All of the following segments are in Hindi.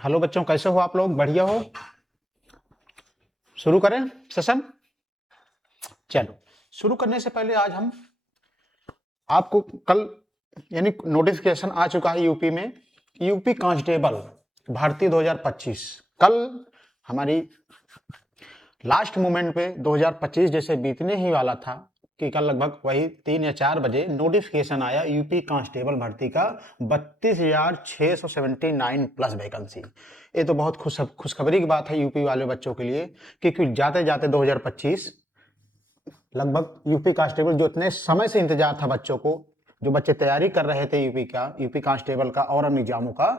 हेलो बच्चों, कैसे हो आप लोग? बढ़िया हो? शुरू करें सेशन। चलो, शुरू करने से पहले आज हम आपको कल यानी नोटिफिकेशन आ चुका है यूपी में, यूपी कांस्टेबल भर्ती 2025। कल हमारी लास्ट मोमेंट पे 2025 जैसे बीतने ही वाला था कि कल लगभग वही 3 या 4 बजे नोटिफिकेशन आया यूपी कांस्टेबल भर्ती का 32,679 प्लस वैकेंसी। ये तो बहुत खुशखबरी की बात है यूपी वाले बच्चों के लिए, क्योंकि जाते जाते 2025 लगभग यूपी कांस्टेबल जो इतने समय से इंतजार था बच्चों को, जो बच्चे तैयारी कर रहे थे यूपी कांस्टेबल का और अन्य एग्जामों का,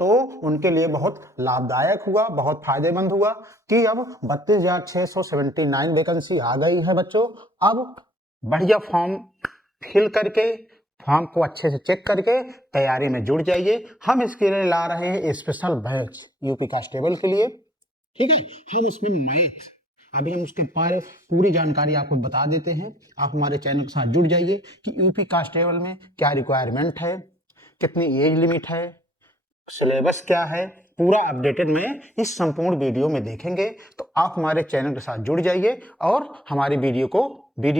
तो उनके लिए बहुत लाभदायक हुआ, बहुत फायदेमंद हुआ कि अब 32,679 वैकेंसी आ गई है बच्चों। अब बढ़िया फॉर्म फिल करके, फॉर्म को अच्छे से चेक करके तैयारी में जुड़ जाइए। हम इसके लिए ला रहे हैं स्पेशल बैच यूपी कांस्टेबल के लिए, ठीक है। हम इसमें मैथ, अभी हम उसके बारे पूरी जानकारी आपको बता देते हैं। आप हमारे चैनल के साथ जुड़ जाइए कि यूपी कांस्टेबल में क्या रिक्वायरमेंट है, कितनी एज लिमिट है, सिलेबस क्या है, पूरा अपडेटेड में इस संपूर्ण वीडियो में देखेंगे। तो आप हमारे चैनल के साथ जुड़ जाइए और हमारी वीडियो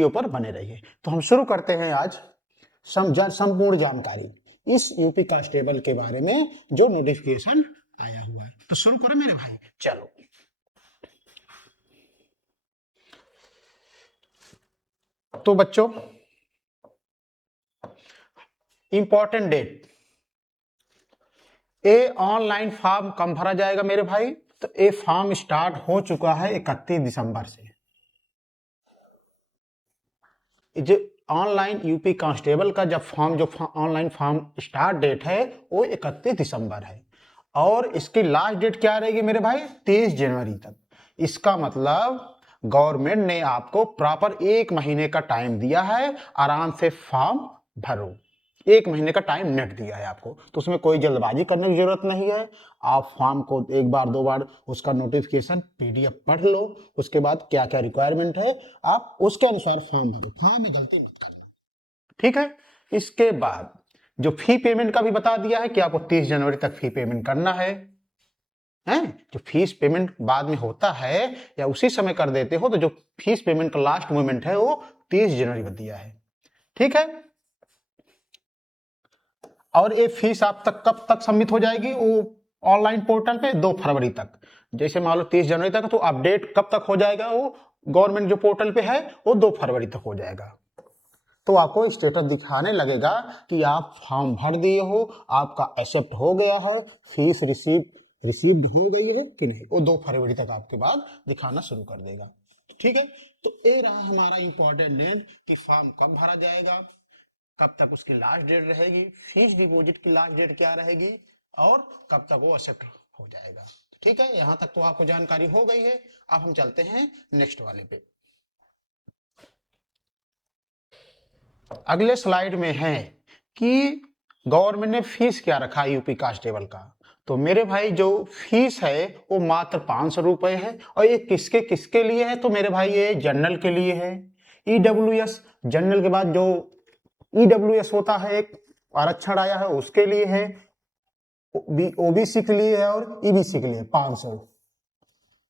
पर बने रहिए। तो हम शुरू करते हैं आज संपूर्ण जानकारी इस यूपी कांस्टेबल के बारे में जो नोटिफिकेशन आया हुआ है। तो शुरू करो मेरे भाई, चलो। तो बच्चों, इंपॉर्टेंट डेट, ये ऑनलाइन फॉर्म कब भरा जाएगा मेरे भाई? तो ये फॉर्म स्टार्ट हो चुका है 31 दिसंबर से। जो ऑनलाइन यूपी कांस्टेबल का जब फॉर्म, जो ऑनलाइन फॉर्म स्टार्ट डेट है वो 31 दिसंबर है, और इसकी लास्ट डेट क्या रहेगी मेरे भाई? 30 जनवरी तक। इसका मतलब गवर्नमेंट ने आपको प्रॉपर 1 महीने का टाइम दिया है, आराम से फॉर्म भरो। 1 महीने का टाइम नेट दिया है आपको, तो उसमें कोई जल्दबाजी करने की जरूरत नहीं है। आप फॉर्म को एक बार दो बार उसका नोटिफिकेशन पीडीएफ पढ़ लो, उसके बाद क्या क्या रिक्वायरमेंट है आप उसके अनुसार फॉर्म भरो, फॉर्म में गलती मत करना, ठीक है। इसके बाद जो फी पेमेंट का भी बता दिया है कि आपको 30 जनवरी तक फी पेमेंट करना है। हैं, जो फीस पेमेंट बाद में होता है या उसी समय कर देते हो, तो जो फीस पेमेंट का लास्ट मोमेंट है वो 30 जनवरी में दिया है, ठीक है। और ये फीस आप तक कब तक सबमिट हो जाएगी? वो ऑनलाइन पोर्टल पे 2 फरवरी तक। जैसे मान लो 30 जनवरी तक, तो अपडेट कब तक हो जाएगा? वो गवर्नमेंट जो पोर्टल पे है वो 2 फरवरी तक हो जाएगा। तो आपको स्टेटस दिखाने लगेगा कि आप फॉर्म भर दिए हो, आपका एक्सेप्ट हो गया है, फीस रिसीव्ड हो गई है कि नहीं, वो 2 फरवरी तक आपके बाद दिखाना शुरू कर देगा, ठीक है। तो ये रहा हमारा इंपॉर्टेंट डेट कि फॉर्म कब भरा जाएगा, कब तक उसकी लास्ट डेट रहेगी, फीस डिपॉजिट की लास्ट डेट क्या रहेगी, और कब तक वो एक्सेप्ट हो जाएगा, ठीक है। यहां तक तो आपको जानकारी हो गई है। अब हम चलते हैं नेक्स्ट वाले पे। अगले स्लाइड में है कि गवर्नमेंट ने फीस क्या रखा है यूपी कांस्टेबल का। तो मेरे भाई जो फीस है वो मात्र 500 रुपए है, और ये किसके किसके लिए है? तो मेरे भाई ये जनरल के लिए है। ईडब्ल्यूएस, जनरल के बाद जो ईडब्ल्यूएस होता है, एक आरक्षण आया है, उसके लिए है। ओबीसी के लिए है और ईबीसी के लिए 500।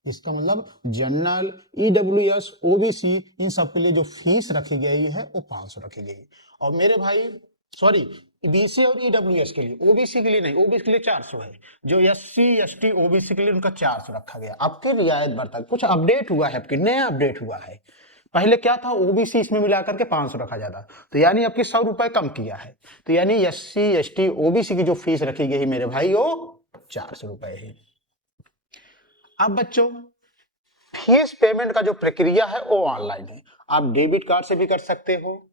इसका मतलब जनरल, ईडब्ल्यूएस, ओबीसी, इन सब के लिए जो फीस रखी गई है वो 500 रखी गई। और मेरे भाई सॉरी, बीसी और ईडब्ल्यूएस के लिए, ओबीसी के लिए नहीं, ओबीसी के लिए 400 है। जो एससी एसटी ओबीसी के लिए उनका 400 रखा गया। आपके रियायत बढ़ता है, कुछ अपडेट हुआ है, आपके नया अपडेट हुआ है। पहले क्या था, ओबीसी इसमें मिलाकर के 500 रखा जाता, तो यानी आपकी 100 रुपए कम किया है। तो यानी एससी एसटी ओबीसी की जो फीस रखी गई मेरे भाई वो 400 रुपए है। अब बच्चों, फीस पेमेंट का जो प्रक्रिया है वो ऑनलाइन है। आप डेबिट कार्ड से भी कर सकते हो,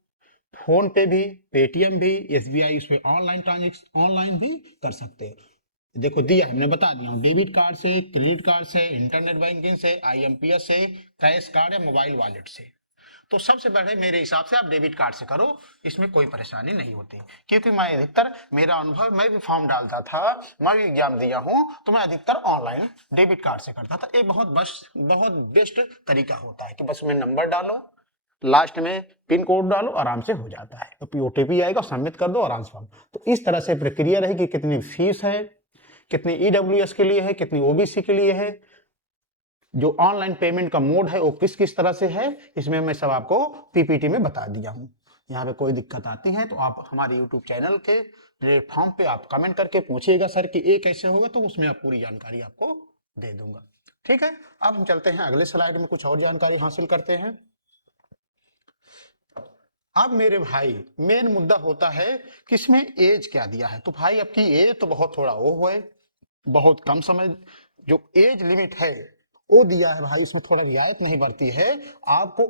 फोन पे भी, पेटीएम भी, एसबीआई, उसमें ऑनलाइन ट्रांजेक्शन ऑनलाइन भी कर सकते हो। देखो दिया, हमने बता दिया हूँ, डेबिट कार्ड से, क्रेडिट कार्ड से, इंटरनेट बैंकिंग से, आईएमपीएस से, कैश कार्ड या मोबाइल वॉलेट से। तो सबसे पहले मेरे हिसाब से आप डेबिट कार्ड से करो, इसमें कोई परेशानी नहीं होती। क्योंकि मैं अधिकतर, मेरा अनुभव, मैं भी फॉर्म डालता था, मैं भी एग्जाम दिया हूं, तो मैं अधिकतर ऑनलाइन डेबिट कार्ड से करता था। ये बहुत बेस्ट तरीका होता है कि बस में नंबर डालो, लास्ट में पिन कोड डालो, आराम से हो जाता है। तो ओटीपी आएगा, सबमिट कर दो, आराम से। तो इस तरह से प्रक्रिया रहेगी। कितनी फीस है, कितनी ईडब्ल्यूएस के लिए है, कितनी ओबीसी के लिए है, जो ऑनलाइन पेमेंट का मोड है वो किस किस तरह से है, इसमें मैं सब आपको पीपीटी में बता दिया हूं। यहाँ पे कोई दिक्कत आती है तो आप हमारे यूट्यूब चैनल के प्लेटफॉर्म पे आप कमेंट करके पूछिएगा सर कि ये कैसे होगा, तो उसमें आप पूरी जानकारी आपको दे दूंगा। ठीक है, अब हम चलते हैं अगले स्लाइड में, कुछ और जानकारी हासिल करते हैं। अब मेरे भाई मेन मुद्दा होता है कि इसमें एज क्या दिया है। तो भाई आपकी एज तो बहुत थोड़ा वो है, बहुत कम समय जो एज लिमिट है वो दिया है भाई, उसमें थोड़ा रियायत नहीं बरती है। आपको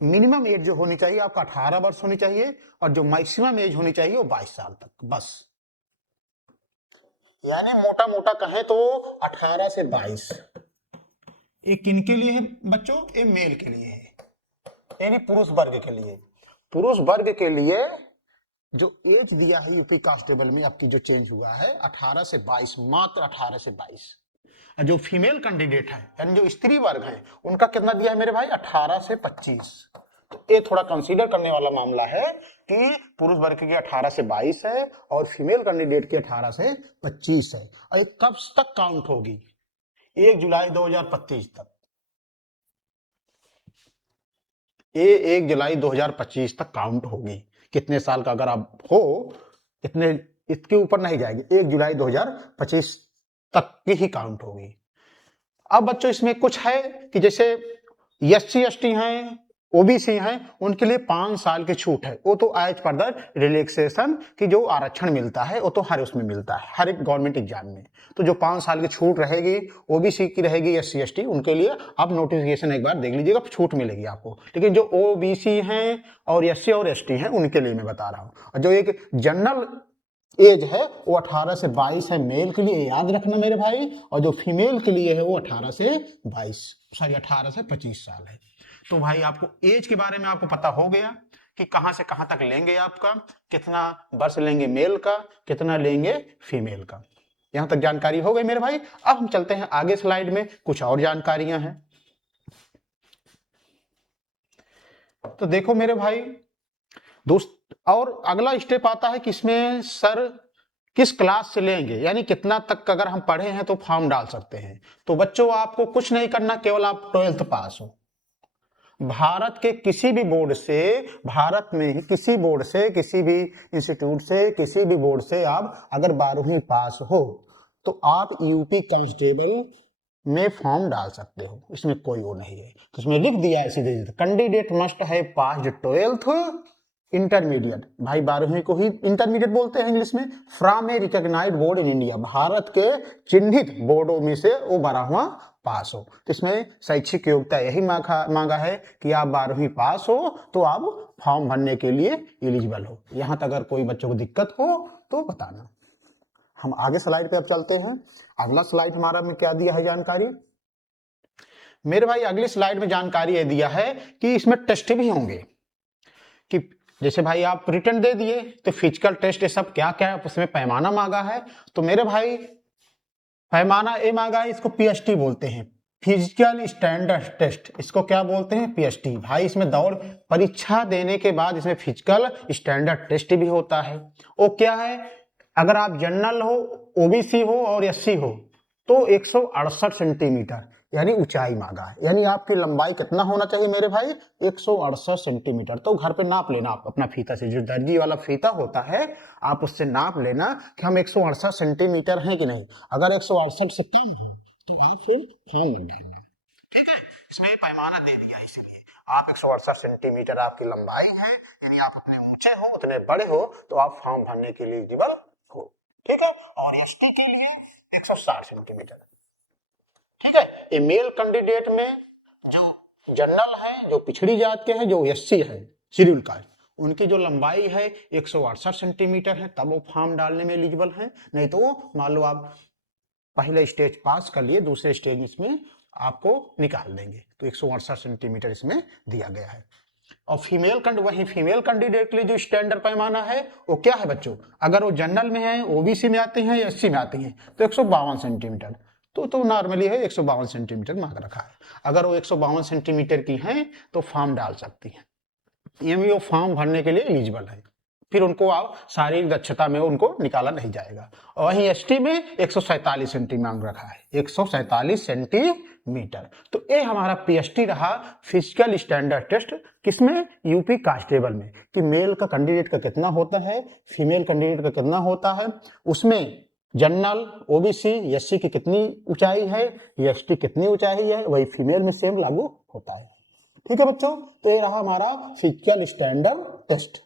मिनिमम एज जो होनी चाहिए आपका 18 वर्ष होनी चाहिए, और जो मैक्सिमम एज होनी चाहिए वो 22 साल तक, बस। यानी मोटा मोटा कहें तो 18 से 22। ये किनके लिए है बच्चों? ये मेल के लिए है, यानी पुरुष वर्ग के लिए। पुरुष वर्ग के लिए जो एज दिया है यूपी कांस्टेबल में आपकी जो चेंज हुआ है 18 से 22, मात्र 18 से 22। जो फीमेल कैंडिडेट है यानी जो स्त्री वर्ग है उनका कितना दिया है मेरे भाई? 18 से 25। तो ये थोड़ा कंसीडर करने वाला मामला है कि पुरुष वर्ग की 18 से 22 है और फीमेल कैंडिडेट की 18 से 25 है। और ये कब तक काउंट होगी? 1 जुलाई 2025 तक। ये 1 जुलाई 2025 तक काउंट होगी। कितने साल का अगर आप हो, इतने इसके ऊपर नहीं जाएगी, 1 जुलाई 2025 तक की ही काउंट होगी। अब बच्चों इसमें कुछ है कि जैसे एससी एसटी हैं, ओबीसी हैं, उनके लिए 5 साल की छूट है। वो तो एज पर द रिलैक्सेशन की जो आरक्षण मिलता है वो तो हर उसमें मिलता है, हर एक गवर्नमेंट एग्जाम में। तो जो 5 साल की छूट रहेगी ओबीसी की रहेगी, एससी एसटी उनके लिए आप नोटिफिकेशन एक बार देख लीजिएगा, छूट मिलेगी आपको। लेकिन जो ओबीसी हैं और एससी और एसटी हैं उनके लिए मैं बता रहा हूँ। और जो एक जनरल एज है वो 18 से 22 है मेल के लिए, याद रखना मेरे भाई। और जो फीमेल के लिए है वो 18 से 22, सॉरी 18 से 25 साल है। तो भाई आपको एज के बारे में आपको पता हो गया कि कहां से कहां तक लेंगे, आपका कितना वर्ष लेंगे मेल का, कितना लेंगे फीमेल का। यहां तक जानकारी हो गई मेरे भाई। अब हम चलते हैं आगे स्लाइड में, कुछ और जानकारियां हैं। तो देखो मेरे भाई दोस्त, और अगला स्टेप आता है कि इसमें सर किस क्लास से लेंगे, यानी कितना तक अगर हम पढ़े हैं तो फॉर्म डाल सकते हैं। तो बच्चों आपको कुछ नहीं करना, केवल आप 12th पास हो। भारत के किसी भी बोर्ड से, भारत में ही किसी बोर्ड से, किसी भी इंस्टीट्यूट से, किसी भी बोर्ड से आप अगर 12वीं पास हो तो आप यूपी कांस्टेबल में फॉर्म डाल सकते हो, इसमें कोई वो नहीं है। तो इसमें लिख दिया है सीधे सीधे, कैंडिडेट मस्ट है पास 12th इंटरमीडिएट, भाई 12वीं को ही इंटरमीडिएट बोलते हैं इंग्लिश में, from a recognised board in India, Bharat के चिन्हित बोर्डों में से वो 12वां पास हो। तो इसमें शैक्षिक योग्यता यही मांगा है कि आप 12वीं पास हो तो आप फॉर्म भरने के लिए एलिजिबल हो। यहां तक अगर कोई बच्चों को दिक्कत हो तो बताना। हम आगे स्लाइड पे अब चलते हैं। अगला स्लाइड हमारा में क्या दिया है जानकारी मेरे भाई? अगली स्लाइड में जानकारी यह दिया है कि इसमें टेस्ट भी होंगे, कि जैसे भाई आप रिटर्न दे दिए तो फिजिकल टेस्ट, ये सब क्या क्या है, उसमें पैमाना मांगा है। तो मेरे भाई पैमाना ए मांगा है, इसको पीएसटी बोलते हैं, फिजिकल स्टैंडर्ड टेस्ट, इसको क्या बोलते हैं? पीएसटी। भाई इसमें दौड़ परीक्षा देने के बाद इसमें फिजिकल स्टैंडर्ड टेस्ट भी होता है। वो क्या है? अगर आप जनरल हो, ओबीसी हो और एससी हो तो 168 सेंटीमीटर यानी ऊंचाई मांगा है। यानी आपकी लंबाई कितना होना चाहिए मेरे भाई? 168 सेंटीमीटर। तो घर पे नाप लेना आप अपना फीता से, जो दर्जी वाला फीता होता है आप उससे नाप लेना कि हम 168 सेंटीमीटर हैं कि नहीं। अगर 168 से कम हो तो आप फिर फॉर्म बन जाएंगे। ठीक है, इसमें पैमाना दे दिया, इसीलिए आप 168 सेंटीमीटर आपकी लंबाई है, यानी आप अपने ऊंचे हो, उतने बड़े हो तो आप फॉर्म भरने के लिए एलिजिबल हो। ठीक है, और एसटी के लिए 160 सेंटीमीटर। ठीक है, ये मेल कैंडिडेट में जो जनरल है, जो पिछड़ी जात के हैं, जो एससी है शेड्यूल कास्ट, उनकी जो लंबाई है 168 सेंटीमीटर है, तब वो फॉर्म डालने में एलिजिबल है। नहीं तो मान लो आप पहले स्टेज पास कर लिए, दूसरे स्टेज में इसमें आपको निकाल देंगे। तो 168 सेंटीमीटर इसमें दिया गया है। और वही फीमेल कैंडिडेट के लिए जो स्टैंडर्ड पैमाना है वो क्या है बच्चों? अगर वो जनरल में है, ओबीसी में आते हैं, एससी में आते हैं तो 152 सेंटीमीटर, तो नॉर्मली है 152 सेंटीमीटर मांग रखा है। अगर वो 152 सेंटीमीटर की हैं तो फॉर्म डाल सकती हैं, ये भी वो फॉर्म भरने के लिए एलिजिबल है। फिर उनको आप शारीरिक दक्षता में उनको निकाला नहीं जाएगा। और वहीं एसटी में 147 सेंटी मांग रखा है, 147 सेंटीमीटर। तो ये हमारा पीएसटी रहा फिजिकल स्टैंडर्ड टेस्ट, किसमें, यूपी कांस्टेबल में, कि मेल का कैंडिडेट का कितना होता है, फीमेल कैंडिडेट का कितना होता है, उसमें जनरल, ओबीसी, एससी की कितनी ऊंचाई है, एसटी कितनी ऊंचाई है, वही फीमेल में सेम लागू होता है। ठीक है बच्चों, तो ये रहा हमारा फिजिकल स्टैंडर्ड टेस्ट।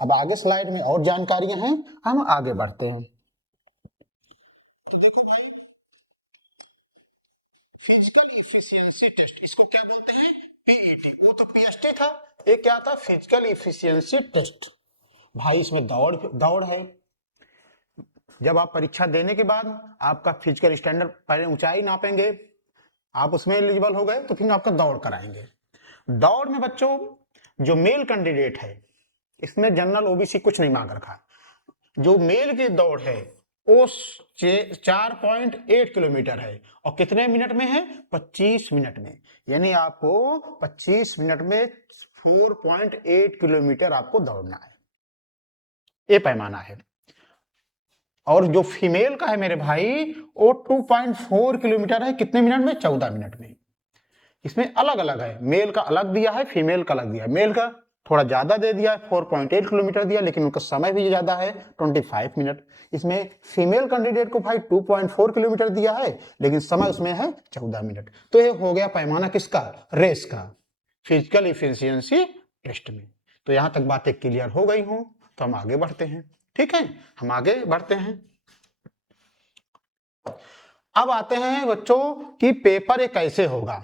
अब आगे स्लाइड में और जानकारियां हैं, हम आगे बढ़ते हैं। तो देखो भाई, फिजिकल इफिशियंसी टेस्ट, इसको क्या बोलते हैं, पीईटी। वो तो पीएसटी था, ये क्या था, फिजिकल इफिशियंसी टेस्ट। भाई इसमें दौड़ है। जब आप परीक्षा देने के बाद आपका फिजिकल स्टैंडर्ड, पहले ऊंचाई नापेंगे, आप उसमें एलिजिबल हो गए तो फिर आपका दौड़ कराएंगे। दौड़ में बच्चों जो मेल कैंडिडेट है, इसमें जनरल ओबीसी कुछ नहीं मांग रखा। जो मेल की दौड़ है वो 4.8 किलोमीटर है, और कितने मिनट में है, 25 मिनट में। यानी आपको 25 मिनट में 4.8 किलोमीटर आपको दौड़ना है, ये पैमाना है। और जो फीमेल का है मेरे भाई, वो 2.4 किलोमीटर है, कितने मिनट में, 14 मिनट में। इसमें अलग अलग है, मेल का अलग दिया है, फीमेल का अलग दिया है। मेल का थोड़ा ज्यादा दे दिया है, 4.8 किलोमीटर दिया, लेकिन उनका समय भी ज्यादा है, 25 मिनट। इसमें फीमेल कैंडिडेट को भाई 2.4 किलोमीटर दिया है, लेकिन समय उसमें है 14 मिनट। तो ये हो गया पैमाना किसका, रेस का, फिजिकल इफिशियंसी टेस्ट में। तो यहां तक बातें क्लियर हो गई हूं, तो हम आगे बढ़ते हैं। ठीक है, हम आगे बढ़ते हैं। अब आते हैं बच्चों कि पेपर ये कैसे होगा,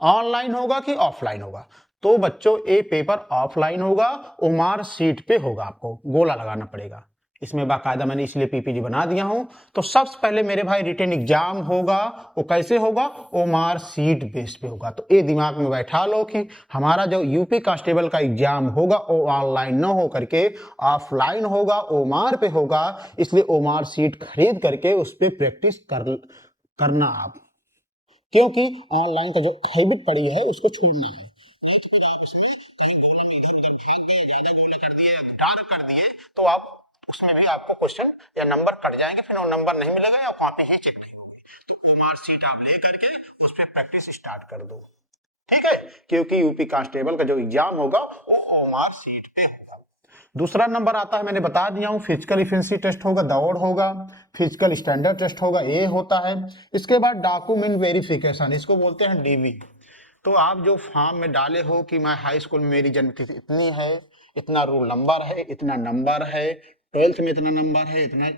ऑनलाइन होगा कि ऑफलाइन होगा। तो बच्चों ये पेपर ऑफलाइन होगा, ओमार सीट पे होगा, आपको गोला लगाना पड़ेगा। इसमें बाकायदा मैंने इसलिए पीपीटी बना दिया हूं। तो सबसे पहले मेरे भाई रिटन एग्जाम होगा, वो कैसे होगा, ओमार सीट बेस पे होगा। तो ये दिमाग में बैठा लो कि हमारा जो यूपी कांस्टेबल का एग्जाम होगा वो ऑनलाइन न हो करके ऑफलाइन होगा, ओमार पे होगा। इसलिए ओमार सीट खरीद करके उस पर प्रैक्टिस करना आप, क्योंकि ऑनलाइन का जो हैबिट पड़ी है उसको छोड़ना है। कर दिए तो आप उसमें भी आपको क्वेश्चन या नंबर कट जाएंगे, फिर वो नंबर नहीं मिलेगा या कॉपी ही चेक नहीं होगी। तो ओमार सीट आप लेकर के उस पर प्रैक्टिस स्टार्ट कर दो। ठीक है, क्योंकि यूपी कांस्टेबल का जो एग्जाम होगा वो ओमार सीट पे होगा। दूसरा नंबर आता है, मैंने बता दिया हूं, फिजिकल इफिशिएंसी टेस्ट होगा, दौड़ होगा, फिजिकल स्टैंडर्ड टेस्ट होगा, ये होता है। इसके बाद डॉक्यूमेंट वेरिफिकेशन, इसको बोलते हैं डीवी। तो आप जो फॉर्म में डाले हो कि मैं हाई स्कूल में मेरी जन्म तिथि इतनी है, इतना रोल नंबर है, इतना नंबर है, 12th में इतना नंबर है, इतना, ये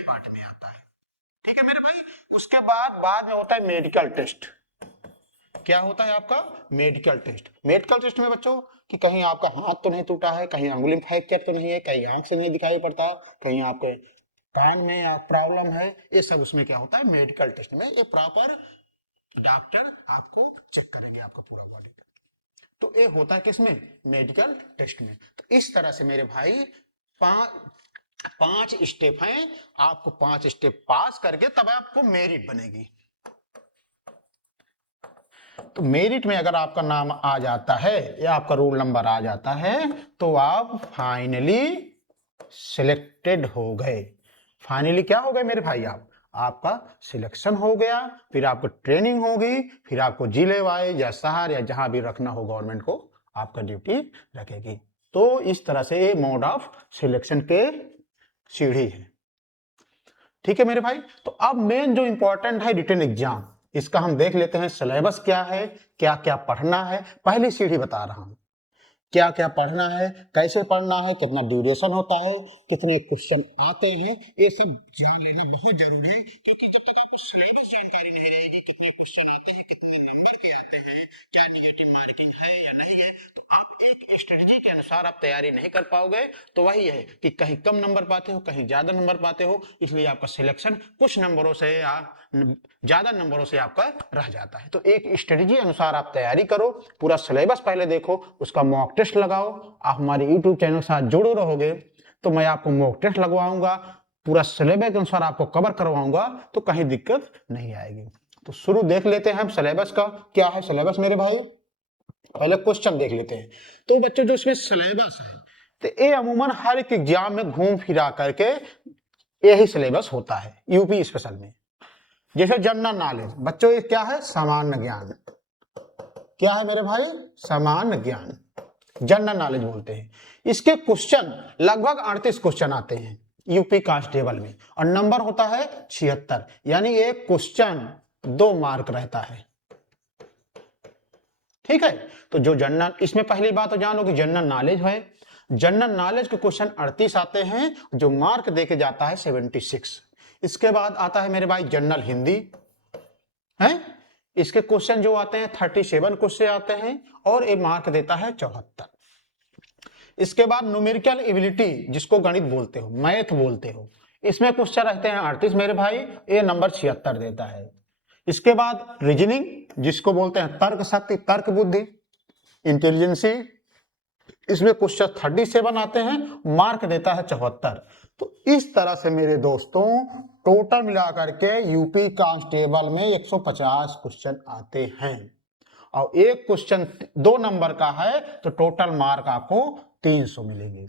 पार्ट में आता है। ठीक है मेरे भाई, उसके बाद में होता है मेडिकल टेस्ट। क्या होता है आपका, मेडिकल टेस्ट। मेडिकल टेस्ट में बच्चों कि कहीं आपका हाथ तो नहीं टूटा है, कहीं अंगुली फ्रैक्चर तो नहीं है, कहीं आंख से नहीं दिखाई पड़ता, कहीं आपके कान में प्रॉब्लम है, ये सब उसमें क्या होता है, मेडिकल टेस्ट में। ये प्रॉपर डॉक्टर आपको चेक करेंगे आपका पूरा बॉडी। तो ये होता है किसमें, मेडिकल टेस्ट में। तो इस तरह से मेरे भाई पांच स्टेप हैं, आपको 5 स्टेप पास करके तब आपको मेरिट बनेगी। तो मेरिट में अगर आपका नाम आ जाता है या आपका रोल नंबर आ जाता है तो आप फाइनली सिलेक्टेड हो गए। फाइनली क्या हो गए मेरे भाई, आपका सिलेक्शन हो गया, फिर आपको ट्रेनिंग होगी, फिर आपको जिले वाइज या शहर या जहां भी रखना हो गवर्नमेंट को आपका ड्यूटी रखेगी। तो इस तरह से ये मोड ऑफ सिलेक्शन के सीढ़ी है। ठीक है मेरे भाई, तो अब मेन जो इंपॉर्टेंट है रिटन एग्जाम, इसका हम देख लेते हैं सिलेबस क्या है, क्या क्या पढ़ना है। पहली सीढ़ी बता रहा हूं, क्या क्या पढ़ना है, कैसे पढ़ना है, कितना ड्यूरेशन होता है, कितने क्वेश्चन आते हैं, ये सब जान लेना बहुत जरूरी है। क्योंकि जब तक आपको सिलेबस जानकारी नहीं रहेगी, कितने क्वेश्चन आते हैं, कितने नंबर के आते हैं, क्या निगेटिव मार्किंग है या नहीं है, तो आप एक स्ट्रेटजी के अनुसार आप तैयारी नहीं कर पाओगे। तो वही है कि कहीं कम नंबर पाते हो, कहीं ज्यादा नंबर पाते हो, इसलिए आपका सिलेक्शन कुछ नंबरों से या ज्यादा नंबरों से आपका रह जाता है। तो एक स्ट्रेटजी अनुसार आप तैयारी करो, पूरा सिलेबस पहले देखो, उसका मॉक टेस्ट लगाओ। आप हमारे यूट्यूब चैनल के साथ जुड़े रहोगे तो मैं आपको मॉक टेस्ट लगवाऊंगा, पूरा सिलेबस के अनुसार आपको कवर करवाऊंगा तो कहीं दिक्कत नहीं आएगी। तो शुरू देख लेते हैं हम सिलेबस का। क्या है सिलेबस मेरे भाई? पहले क्वेश्चन देख लेते हैं। तो बच्चों जो इसमें सिलेबस है तो ये अमूमन हर एक एग्जाम में घूम फिरा करके यही सिलेबस होता है यूपी स्पेशल में। जैसे जनरल नॉलेज बच्चों ये क्या है? सामान्य ज्ञान। क्या है मेरे भाई? सामान्य ज्ञान, जनरल नॉलेज बोलते हैं। इसके क्वेश्चन लगभग 38 क्वेश्चन आते हैं यूपी कांस्टेबल में और नंबर होता है 76, यानी एक क्वेश्चन 2 मार्क रहता है। ठीक है, तो जो जनरल, इसमें पहली बात तो जानो कि जनरल नॉलेज है। जनरल नॉलेज के क्वेश्चन 38 आते हैं, जो मार्क देके जाता है 76। इसके बाद आता है मेरे भाई जनरल हिंदी है। इसके क्वेश्चन जो आते हैं 37 क्वेश्चन आते हैं और ये मार्क देता है 74। इसके बाद न्यूमेरिकल एबिलिटी, जिसको गणित बोलते हो, मैथ बोलते हो, इसमें क्वेश्चन रहते हैं 38 मेरे भाई, ये नंबर 76 देता है। इसके बाद रीजनिंग, जिसको बोलते हैं तर्क शक्ति, तर्क बुद्धि, इंटेलिजेंसी, इसमें क्वेश्चन 37 आते हैं, मार्क देता है 74। तो इस तरह से मेरे दोस्तों टोटल मिलाकर के यूपी कांस्टेबल में 150 क्वेश्चन आते हैं और एक क्वेश्चन 2 नंबर का है तो टोटल मार्क आपको 300 मिलेंगे।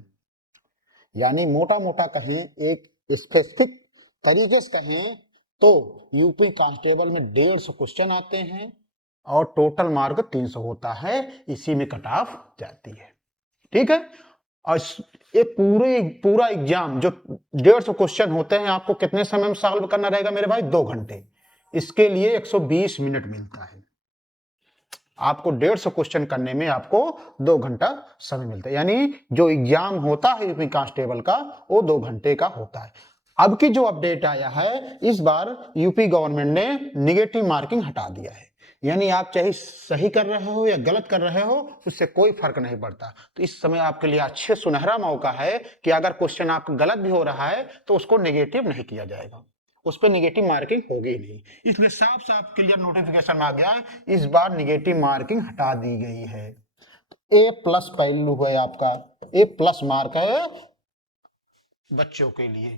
यानी मोटा मोटा कहें, एक स्पेसिफिक तरीके से कहें तो यूपी कांस्टेबल में 150 क्वेश्चन आते हैं और टोटल मार्क 300 होता है, इसी में कट ऑफ जाती है। ठीक है, और ये पूरा एग्जाम जो 150 क्वेश्चन होते हैं, आपको कितने समय में सॉल्व करना रहेगा मेरे भाई? 2 घंटे। इसके लिए 120 मिनट मिलता है। आपको 150 क्वेश्चन करने में आपको 2 घंटा समय मिलता है, यानी जो एग्जाम होता है यूपी कांस्टेबल का वो 2 घंटे का होता है। अब की जो अपडेट आया है, इस बार यूपी गवर्नमेंट ने निगेटिव मार्किंग हटा दिया है, यानी आप चाहे सही कर रहे हो या गलत कर रहे हो उससे कोई फर्क नहीं पड़ता। तो इस समय आपके लिए अच्छे सुनहरा मौका है कि अगर क्वेश्चन आपका गलत भी हो रहा है तो उसको नेगेटिव नहीं किया जाएगा, उस पर निगेटिव मार्किंग होगी ही नहीं। इसलिए साफ साफ क्लियर नोटिफिकेशन आ गया, इस बार निगेटिव मार्किंग हटा दी गई है। ए प्लस वैल्यू है आपका, ए प्लस मार्क है बच्चों के लिए।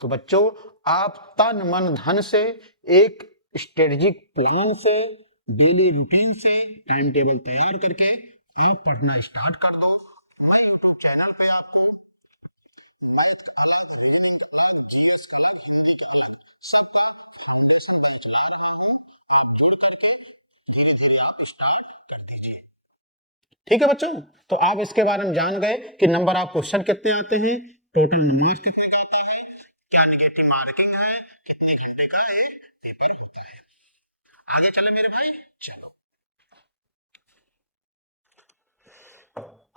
तो बच्चों आप तन मन धन से एक स्ट्रेटेजिक प्लान से, डेली रूटीन से टाइम टेबल तैयार करके आप पढ़ना स्टार्ट कर दो। मैं यूट्यूब चैनल पे आपको ठीक है बच्चों, तो आप इसके बारे में जान गए कि नंबर आप क्वेश्चन कितने आते हैं, टोटल नंबर कितने आते हैं, क्या निगेटिव मार्किंग है, कितने घंटे का है, पेपर होता है। आगे चले मेरे भाई, चलो।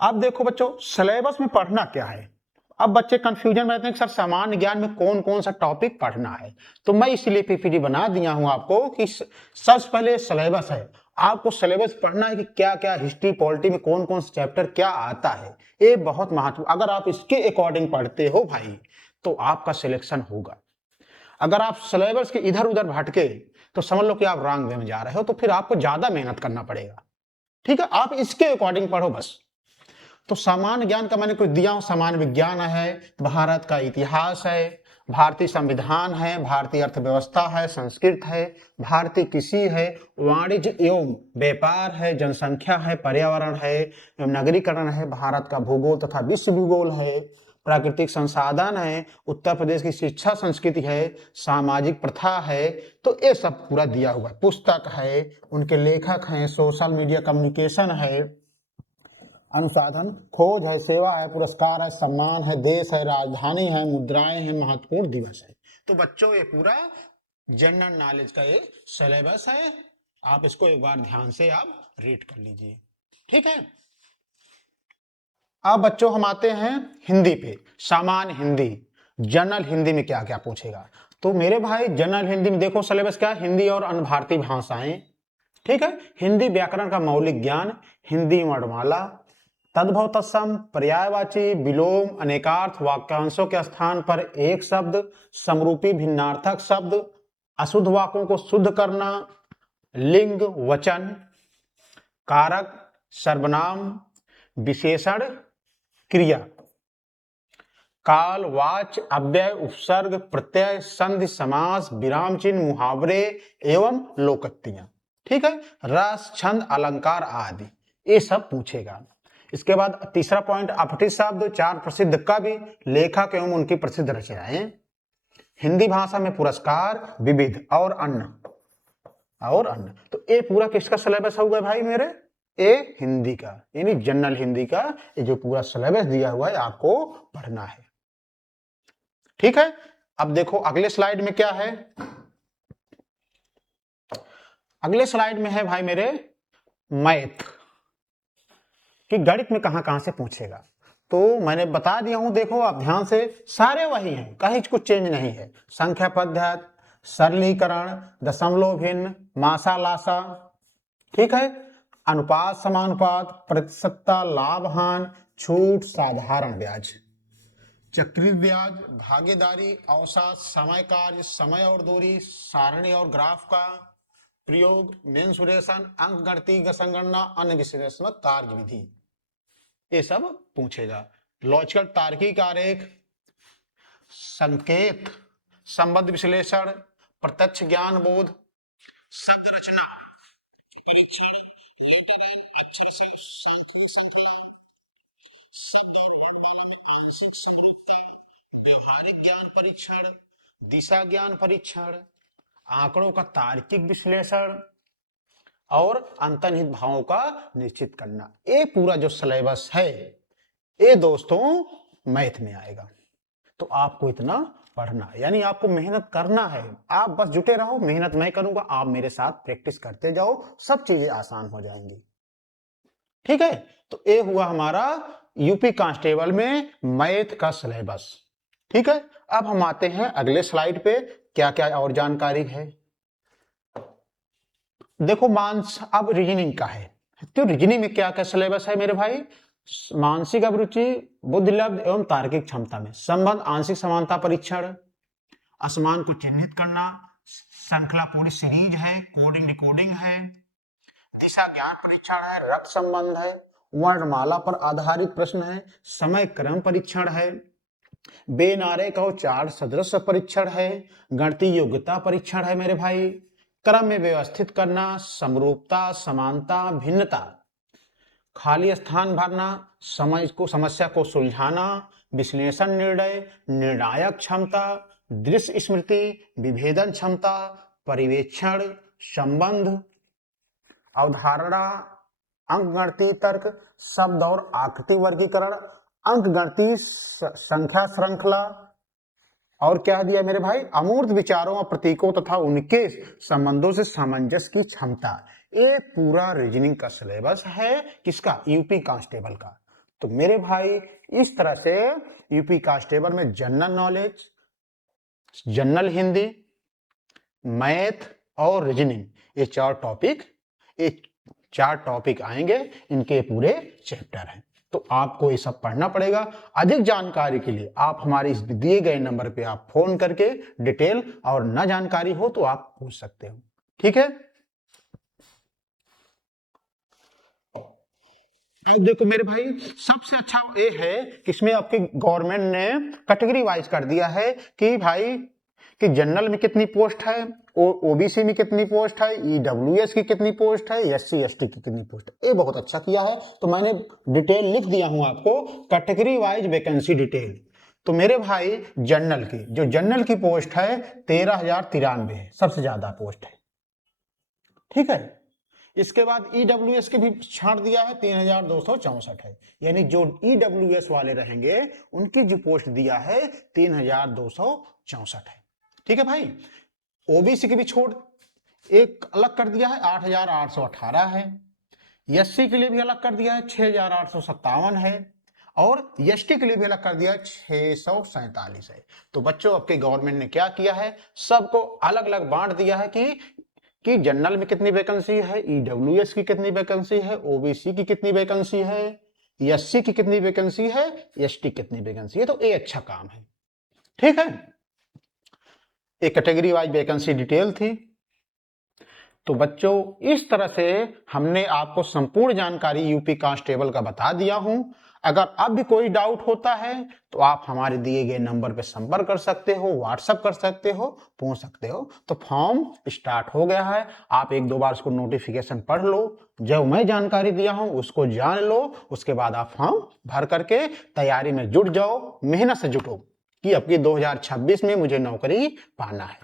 अब देखो बच्चों सिलेबस में पढ़ना क्या है। अब बच्चे कंफ्यूजन में रहते हैं कि सर सामान्य ज्ञान में कौन कौन सा टॉपिक पढ़ना है, तो मैं इसलिए पीपीटी बना दिया हूं आपको कि सबसे पहले सिलेबस है, आपको सिलेबस पढ़ना है कि क्या क्या हिस्ट्री पॉलिटी में कौन कौन सा चैप्टर क्या आता है। ये बहुत महत्व, अगर आप इसके अकॉर्डिंग पढ़ते हो भाई तो आपका सिलेक्शन होगा। अगर आप सिलेबस के इधर उधर भटके तो समझ लो कि आप रॉन्ग वे में जा रहे हो, तो फिर आपको ज्यादा मेहनत करना पड़ेगा। ठीक है, आप इसके अकॉर्डिंग पढ़ो बस। तो सामान्य ज्ञान का मैंने कुछ दिया हूं, सामान्य विज्ञान है, भारत का इतिहास है, भारतीय संविधान है, भारतीय अर्थव्यवस्था है, संस्कृत है, भारतीय कृषि है, वाणिज्य एवं व्यापार है, जनसंख्या है, पर्यावरण है, नगरीकरण है, भारत का भूगोल तथा विश्व भूगोल है, प्राकृतिक संसाधन है, उत्तर प्रदेश की शिक्षा संस्कृति है, सामाजिक प्रथा है। तो ये सब पूरा दिया हुआ है, पुस्तक है, उनके लेखक हैं, सोशल मीडिया कम्युनिकेशन है, अनुसाधन, खोज है, सेवा है, पुरस्कार है, सम्मान है, देश है, राजधानी है, मुद्राएं हैं, महत्वपूर्ण दिवस है। तो बच्चों ये पूरा जनरल नॉलेज का ये सिलेबस है, आप इसको एक बार ध्यान से आप रीड कर लीजिए। ठीक है, अब बच्चों हम आते हैं हिंदी पे। सामान्य हिंदी, जनरल हिंदी में क्या क्या पूछेगा। तो मेरे भाई जनरल हिंदी में देखो सिलेबस क्या है, हिंदी और अन्य भारतीय भाषाएं। ठीक है, हिंदी व्याकरण का मौलिक ज्ञान, हिंदी वर्णमाला, तद्भव तत्सम, पर्यायवाची, विलोम, अनेकार्थ, वाक्यांशों के स्थान पर एक शब्द, समरूपी भिन्नार्थक शब्द, अशुद्ध वाक्यों को शुद्ध करना, लिंग, वचन, कारक, सर्वनाम, विशेषण, क्रिया, काल, वाच्य, अव्यय, उपसर्ग, प्रत्यय, संधि, समास, विराम चिन्ह, मुहावरे एवं लोकोक्तियां। ठीक है, रस, छंद, अलंकार आदि ये सब पूछेगा। इसके बाद तीसरा पॉइंट, अपठित शब्द, 4 प्रसिद्ध कवि, लेखक एवं उनकी प्रसिद्ध रचनाएं। हिंदी भाषा में पुरस्कार, विविध और अन्य। तो ये पूरा किसका सिलेबस होगा भाई मेरे? ये हिंदी का, यानी जनरल हिंदी का ये जो पूरा सिलेबस दिया हुआ है आपको पढ़ना है। ठीक है, अब देखो अगले स्लाइड में क्या है। अगले स्लाइड में है भाई मेरे मैथ, कि गणित में कहां कहां से पूछेगा। तो मैंने बता दिया हूं, देखो आप ध्यान से, सारे वही हैं, कहीं कुछ चेंज नहीं है। संख्या पद्धति, सरलीकरण, दशमलव भिन्न, मासा लासा, ठीक है, अनुपात समानुपात, प्रतिशतता, लाभ हान, छूट, साधारण ब्याज, चक्रित ब्याज, भागीदारी, अवसाद, समय कार्य, समय और दूरी, सारणी और ग्राफ का प्रयोग, मेंसुरेशन, अंक गणितीय संगणना, अन्य विश्लेषणात्मक कार्य विधि, ये सब पूछेगा। लॉजिकल तार्किक आरेख, संकेत, संबंध विश्लेषण, प्रत्यक्ष ज्ञान बोध, शब्द रचना, व्यवहारिक ज्ञान परीक्षण, दिशा ज्ञान परीक्षण, आंकड़ों का तार्किक विश्लेषण और अंतर्निहित भावों का निश्चित करना। ये पूरा जो सिलेबस है ये दोस्तों मैथ में आएगा। तो आपको इतना पढ़ना है, यानी आपको मेहनत करना है। आप बस जुटे रहो, मेहनत मैं करूंगा, आप मेरे साथ प्रैक्टिस करते जाओ, सब चीजें आसान हो जाएंगी। ठीक है, तो ये हुआ हमारा यूपी कांस्टेबल में मैथ का सिलेबस। ठीक है, अब हम आते हैं अगले स्लाइड पे, क्या क्या और जानकारी है। देखो अब रीजनिंग का है। तो रीजनिंग में क्या क्या सिलेबस है मेरे भाई? मानसिक अभिरुचि, बुद्धि लब्ध एवं तार्किक क्षमता में संबंध, आंशिक समानता परीक्षण, असमान को चिन्हित करना, श्रृंखला पूरी सीरीज है, कोडिंग डिकोडिंग है, दिशा ज्ञान परीक्षण है, रक्त संबंध है, वर्णमाला पर आधारित प्रश्न है, समय क्रम परीक्षण है, बेनारे का चार सदृश परीक्षण है, गणितीय योग्यता परीक्षण है मेरे भाई, क्रम में व्यवस्थित करना, समरूपता, समानता, भिन्नता, खाली स्थान भरना, समस्या को सुलझाना, विश्लेषण निर्णय, निर्णायक क्षमता, दृश्य स्मृति, विभेदन क्षमता, परिवेक्षण, संबंध, अवधारणा, अंकगणितीय तर्क, शब्द और आकृति वर्गीकरण, अंकगणितीय संख्या श्रृंखला, और क्या दिया मेरे भाई? अमूर्त विचारों और प्रतीकों तथा उनके संबंधों से सामंजस्य की क्षमता। ये पूरा रीजनिंग का सिलेबस है, किसका? यूपी कांस्टेबल का। तो मेरे भाई इस तरह से यूपी कांस्टेबल में general knowledge, general Hindi, math और रीजनिंग, ये चार टॉपिक आएंगे, इनके पूरे चैप्टर हैं। तो आपको ये सब पढ़ना पड़ेगा। अधिक जानकारी के लिए आप हमारे इस दिए गए नंबर पे आप फोन करके डिटेल और न जानकारी हो तो आप पूछ सकते हो। ठीक है, देखो मेरे भाई सबसे अच्छा ये है कि इसमें आपकी गवर्नमेंट ने कैटेगरी वाइज कर दिया है कि भाई कि जनरल में कितनी पोस्ट है, ओबीसी में कितनी पोस्ट है, ईडब्ल्यूएस की कितनी पोस्ट है, एससी एसटी की कितनी पोस्ट है। ये बहुत अच्छा किया है। तो मैंने डिटेल लिख दिया हूं आपको, कैटेगरी वाइज वैकेंसी डिटेल। तो मेरे भाई जनरल की पोस्ट है 13,093 है, सबसे ज्यादा पोस्ट है। ठीक है, इसके बाद ईडब्ल्यूएस के भी छांट दिया है, 3,264 है। यानी जो ईडब्ल्यूएस वाले रहेंगे उनकी जो पोस्ट दिया है 3,264 है। ठीक है भाई, ओबीसी की भी छोड़ एक अलग कर दिया है, 8,818 है। एससी के लिए भी अलग कर दिया है, 6,857 है। और एसटी के लिए भी अलग कर दिया है, 647 है। तो बच्चों आपके गवर्नमेंट ने क्या किया है, सबको अलग अलग बांट दिया है कि जनरल में कितनी वैकेंसी है, ईडब्ल्यूएस की कितनी वैकेंसी है, ओबीसी की कितनी वैकेंसी है, एससी की कितनी वैकेंसी है, एसटी कितनी वैकेंसी है। तो ये अच्छा काम है। ठीक है, एक कैटेगरी वाइज वैकेंसी डिटेल थी। तो बच्चों इस तरह से हमने आपको संपूर्ण जानकारी यूपी कांस्टेबल का बता दिया हूं। अगर अब भी कोई डाउट होता है तो आप हमारे दिए गए नंबर पे संपर्क कर सकते हो, व्हाट्सएप कर सकते हो, पूछ सकते हो। तो फॉर्म स्टार्ट हो गया है, आप एक दो बार उसको नोटिफिकेशन पढ़ लो, जो मैं जानकारी दिया हूं उसको जान लो, उसके बाद आप फॉर्म भर करके तैयारी में जुट जाओ, मेहनत से जुटो कि अब की 2026 में मुझे नौकरी पाना है।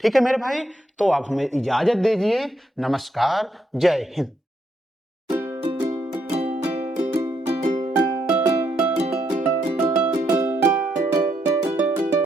ठीक है मेरे भाई, तो आप हमें इजाजत दीजिए। नमस्कार, जय हिंद।